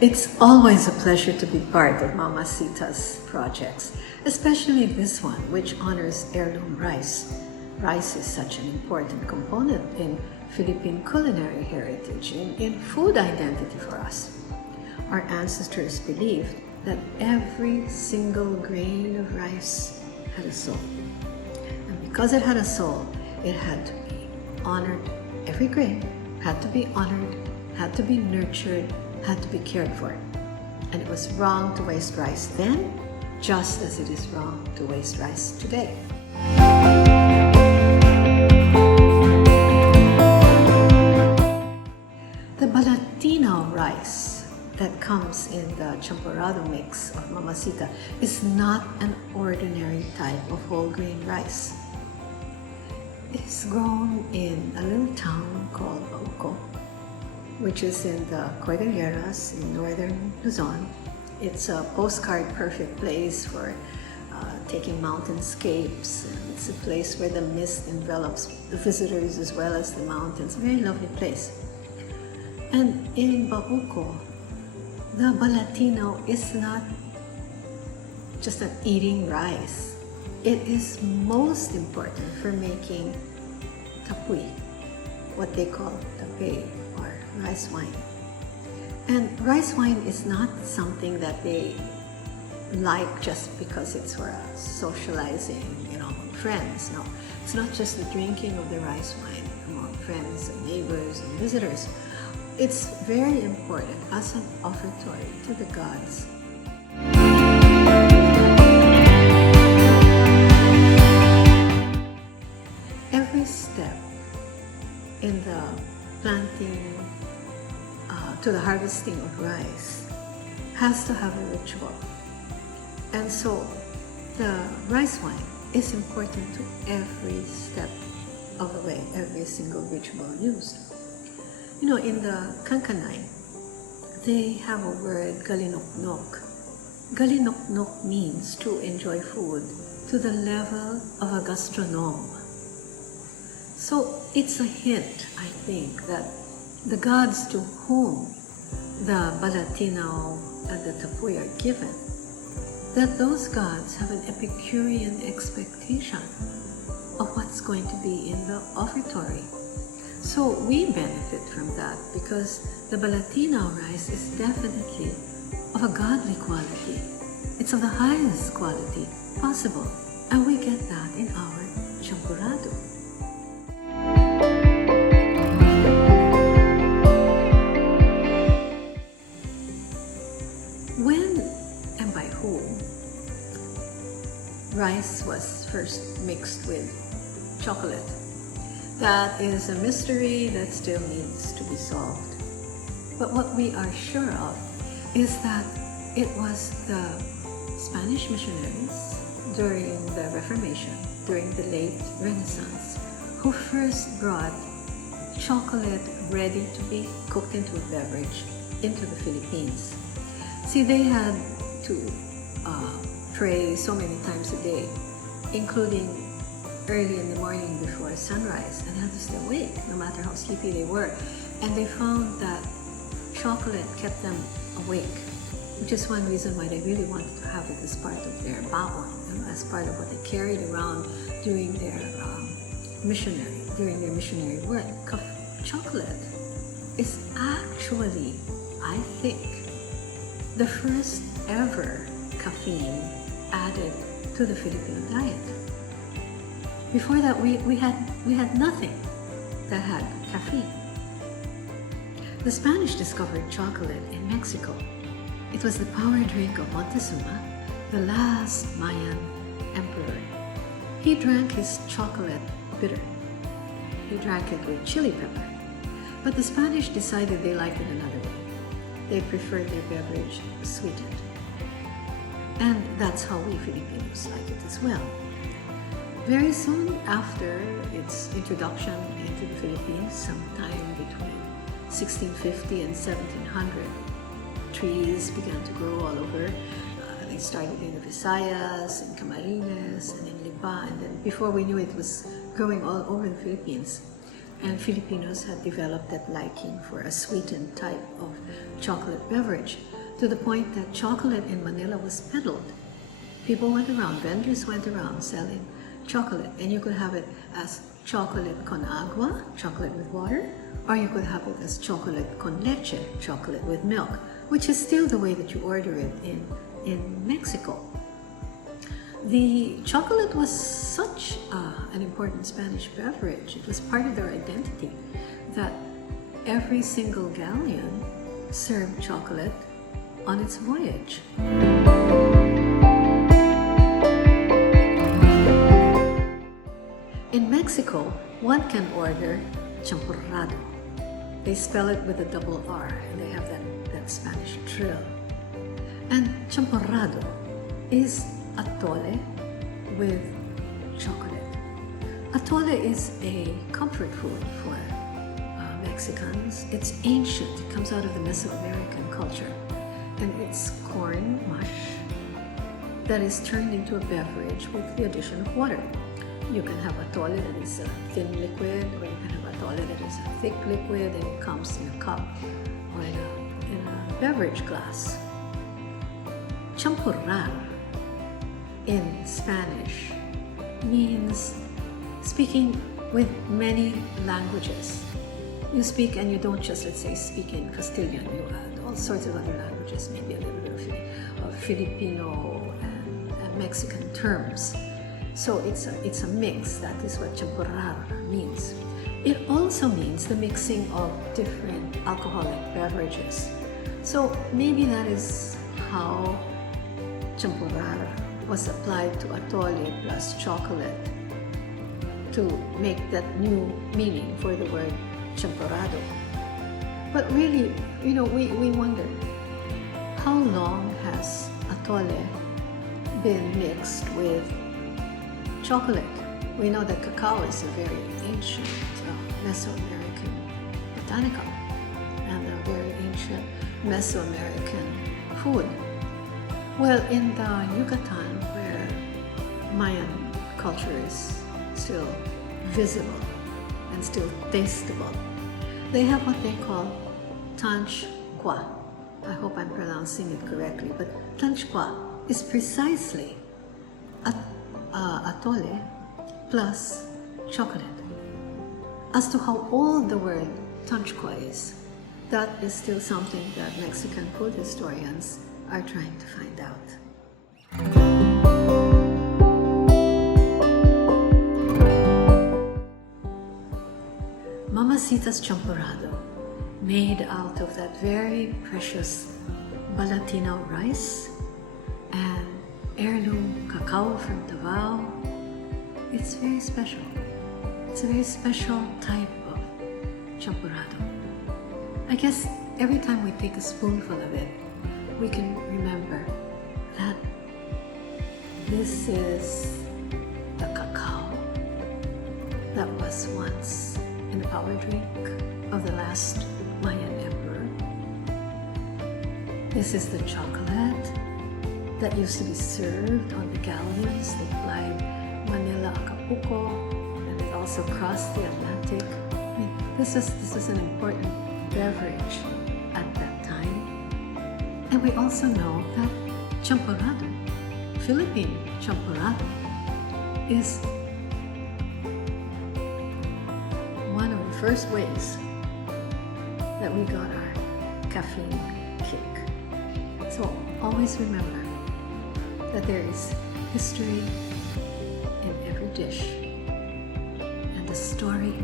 It's always a pleasure to be part of Mama Sita's projects, especially this one, which honors heirloom rice. Rice is such an important component in Philippine culinary heritage, in food identity for us. Our ancestors believed that every single grain of rice had a soul. And because it had a soul, it had to be honored. Every grain had to be honored, had to be nurtured, had to be cared for. And it was wrong to waste rice then, just as it is wrong to waste rice today. The Balatinaw rice that comes in the Champorado mix of Mama Sita is not an ordinary type of whole grain rice. It is grown in a little town called Bauco, which is in the Cordilleras in northern Luzon. It's a postcard perfect place for taking mountainscapes. And it's a place where the mist envelops the visitors as well as the mountains. A very lovely place. And in Bauco, the Balatinaw is not just an eating rice. It is most important for making tapuy, what they call tapay, or rice wine. And rice wine is not something that they like just because it's for socializing, among friends. No, it's not just the drinking of the rice wine among friends and neighbors and visitors. It's very important as an offertory to the gods. Every step in the planting to the harvesting of rice has to have a ritual. And so the rice wine is important to every step of the way, every single ritual used. In the Kankanay, they have a word, galinoknok. Galinoknok means to enjoy food to the level of a gastronome. So it's a hint, I think, that the gods to whom the Balatinaw and the tapuy are given, that those gods have an Epicurean expectation of what's going to be in the offertory. So we benefit from that because the Balatinaw rice is definitely of a godly quality. It's of the highest quality possible, and we get that in our champurrado. When and by whom rice was first mixed with chocolate, that is a mystery that still needs to be solved. But what we are sure of is that it was the Spanish missionaries during the Reformation, during the late Renaissance, who first brought chocolate ready to be cooked into a beverage into the Philippines. See, they had to pray so many times a day, including early in the morning before sunrise, and had to stay awake no matter how sleepy they were. And they found that chocolate kept them awake, which is one reason why they really wanted to have it as part of their baon, as part of what they carried around during their missionary work. Chocolate is actually, I think, the first ever caffeine added to the Filipino diet. Before that, we had nothing that had caffeine. The Spanish discovered chocolate in Mexico. It was the power drink of Montezuma, the last Mayan emperor. He drank his chocolate bitter. He drank it with chili pepper. But the Spanish decided they liked it another way. They preferred their beverage sweetened. And that's how we Filipinos like it as well. Very soon after its introduction into the Philippines, sometime between 1650 and 1700, trees began to grow all over. They it started in the Visayas, in Camarines, and in Lipa, and then before we knew it was growing all over the Philippines. And Filipinos had developed that liking for a sweetened type of chocolate beverage, to the point that chocolate in Manila was peddled. People went around, vendors went around selling chocolate, and you could have it as chocolate con agua, chocolate with water, or you could have it as chocolate con leche, chocolate with milk, which is still the way that you order it in Mexico. The chocolate was such an important Spanish beverage, it was part of their identity, that every single galleon served chocolate on its voyage. In Mexico, one can order champurrado. They spell it with a double R, and they have that Spanish trill. And champorado is atole with chocolate. Atole is a comfort food for Mexicans. It's ancient. It comes out of the Mesoamerican culture. And it's corn mush that is turned into a beverage with the addition of water. You can have atole that is a thin liquid, or you can have atole that is a thick liquid, and it comes in a cup or in a beverage glass. Champurrar in Spanish means speaking with many languages. You speak, and you don't just, let's say, speak in Castilian. You add all sorts of other languages, maybe a little bit of Filipino and Mexican terms. So it's a mix. That is what champurrar means. It also means the mixing of different alcoholic beverages. So maybe that is how champurrar was applied to atole plus chocolate to make that new meaning for the word champorado. But really, we wonder, how long has atole been mixed with chocolate? We know that cacao is a very ancient Mesoamerican botanical and a very ancient Mesoamerican food. Well, in the Yucatan, where Mayan culture is still visible and still tasteable, they have what they call tanchqua. I hope I'm pronouncing it correctly, but tanchqua is precisely atole plus chocolate. As to how old the word tanchqua is, that is still something that Mexican food historians are trying to find out. Mama Sita's champorado, made out of that very precious Balatinaw rice and heirloom cacao from Davao. It's very special. It's a very special type of champorado. I guess every time we take a spoonful of it, we can remember that this is the cacao that was once in the power drink of the last Mayan emperor. This is the chocolate that used to be served on the galleons that plied Manila, Acapulco, and it also crossed the Atlantic. I mean, this is an important beverage at that time. And we also know that champorado, Philippine champorado, is one of the first ways that we got our caffeine kick. So always remember that there is history in every dish and a story